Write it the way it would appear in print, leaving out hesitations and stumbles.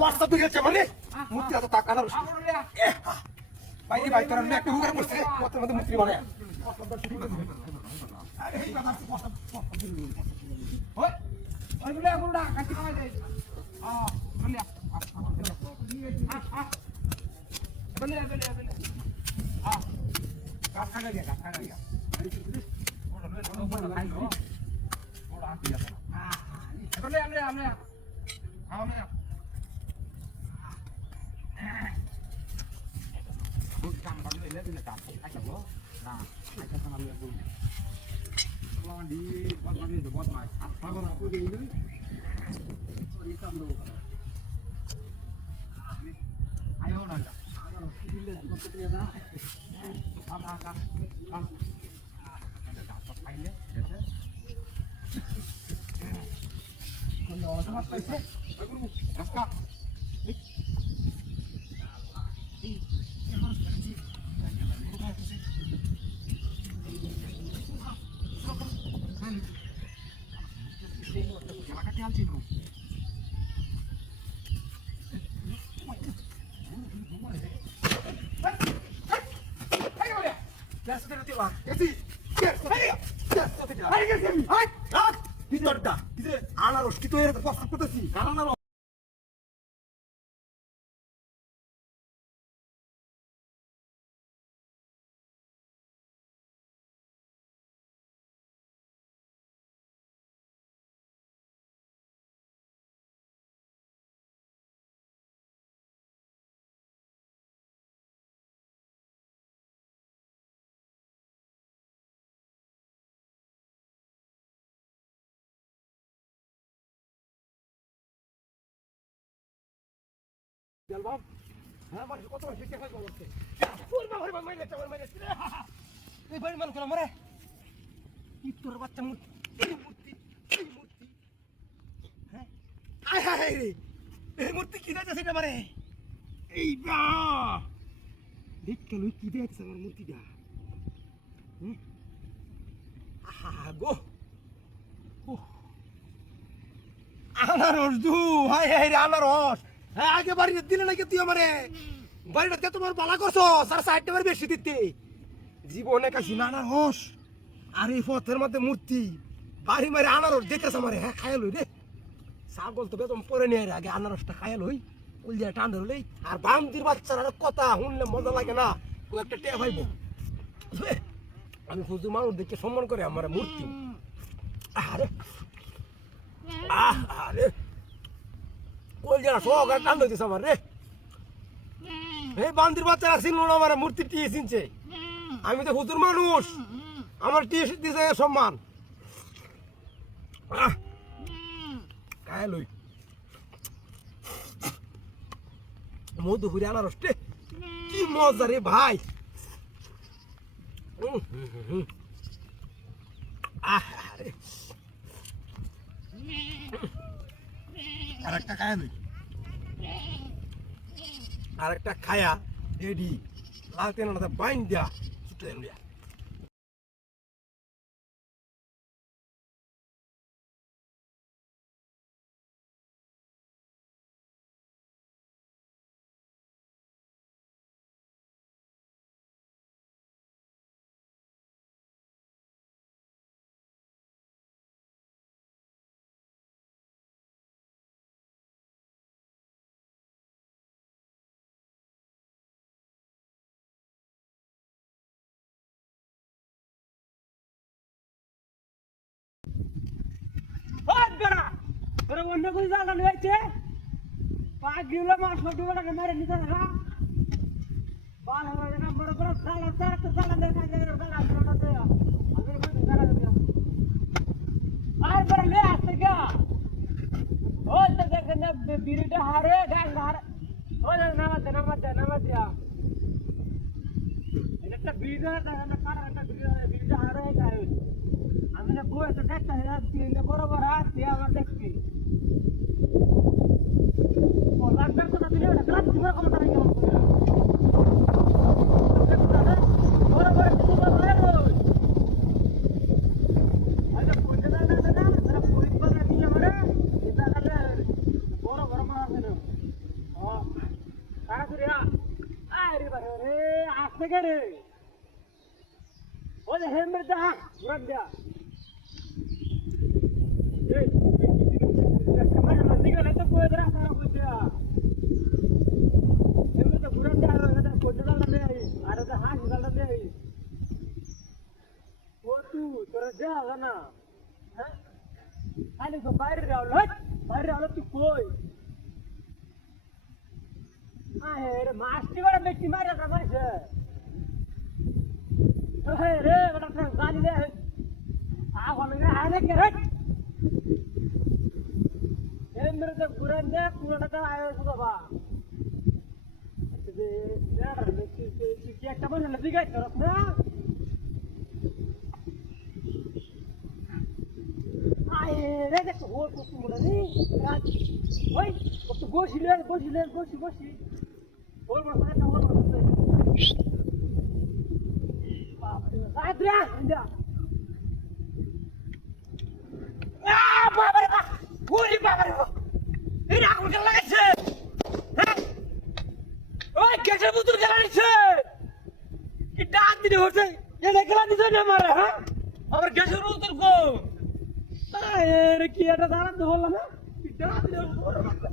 বস্তা তুই গেছে মানে মূর্তি এত টাকা না ভাই ভাই তোর একটা হুগার করছে কত মধ্যে মূর্তি বানায় আরে এই বাবা বস্তা ওই ওই বলে গুড়া কাটি খাওয়া যায় বলে বলে গাছ খাগা দিয়া বলে আমরা Bukan bagi lihat ini tak, aja boh. Nah, aja sama lihat dulu. Kalau di buat lagi buat mas. Apa aku di ini? Sorry kamu dulu. Ayo nanda. Dilihat buat dia dah. Apa? Ada dapat aja, biasa. Kalau sama pese, aku raska. আনারস কি তো এর প্রস্তাব করতেছি আনারস Album, hah, mana kau tahu siapa yang bawa? Pur main leceh. Ini bayi mana kalau mana? Itu baca murti. Hah? Ay, murti kita aja sih dah mana? Iba, dek kalau kita aja sama murti dah. Go. Anaros du, hai anaros. হ্যাঁ আগে বাড়ি দিলে নাকি তুই আমারে বাড়িটাতে তোমার পালা করছো স্যার সাইডটা বাড়ি বেশি দিতে জীবনে কাশি না আনারস আর এই পথের মধ্যে মূর্তি বাড়ি মারে আনারস দেখেছ আমারে হ্যাঁ খাইল রে ছাগল তো বেতন পরে নিয়ে আগে আনারসটা খাইল হই উলজিয়া টান্ডা হলেই আর বান্দির বাচ্চারা কথা শুনলে মজা লাগে না ও একটা টেপ হইব আমি হুজুর মানুষ দেখে সম্মান করে আমার মূর্তি আরে আরে কই যারা সব টান দিতেছে আমার রে এই বান্দির বাচ্চারা চিনল না আমার মূর্তি টিয়ে চিনছে আমি তো হুজুর মানুষ আমার টিয়ে দিছে সম্মান খায় লই মধুপুরি আনারস রে কি মজা রে ভাই আরে আরেকটা খায়া নই আরেকটা খায়া রেডি লালতে না বাইন দিয়া ছুটে দিয়া अरे वन्य कोणी जागा लिहायचे 5 किलो मास छोटी बडा मारे निघा ना बाल हमारे ना बरोबर साला साला देखा ले साला साला ते अगर कोणी जागा दिया आर पर ले आते क्या ओ तो देखने बिरिटा हारे गांग हारे ओ नमत या একটা বিড়া না কার একটা বিড়া হারে যায় আমি না বই তো দেখতে হয় তিনলে বরাবর আসছে আমার দেখবি ও লাগবে কথা দিলে না ক্লাস তোমার কথা নাই কেমন করে বরাবর কিছু বলে রই আরে পড়তে না তারা পরিবার না দিলে আমারে এটা কালে বড় বড় মার দেন আরে বারে আসতে গেরে ওরে হেমরে দা ঘুরান দা এই কামাই না দিগলে তো কই দরা সারা বুঝা হেমরে দা ঘুরান দা আর দা কোজা দা দে আর দা হাস দা দে ও তোরা যা না হ্যাঁ খালি তো বাইরে রাও তুই কই আরে মাস্তি বড় ব্যক্তি মারা কামাইছে রে বড় গালি দে আগুন আরে কে রে এমরে তো পুরান দে পুরাটা আয় বাবা যে যারা ব্যক্তি কি একটা মনে লাগি গায় তোর না আরে রে দেখো ও তো মুড়া নি ওই তো বসি ওর বড় না ওর বড় আদ্রা ইন্দা বাবা রে ওরে বাবা রে এরা আগুন লাগাইছে হ্যাঁ ওই গ্যাসের বোতল জ্বালাইছে কি ডাক দিতে হচ্ছে এটা গেলা দিছ না মারে হ্যাঁ আমার গ্যাসের বোতল কো আরে কি এটা দাঁড়াতে হলো না কি ডাক দিতে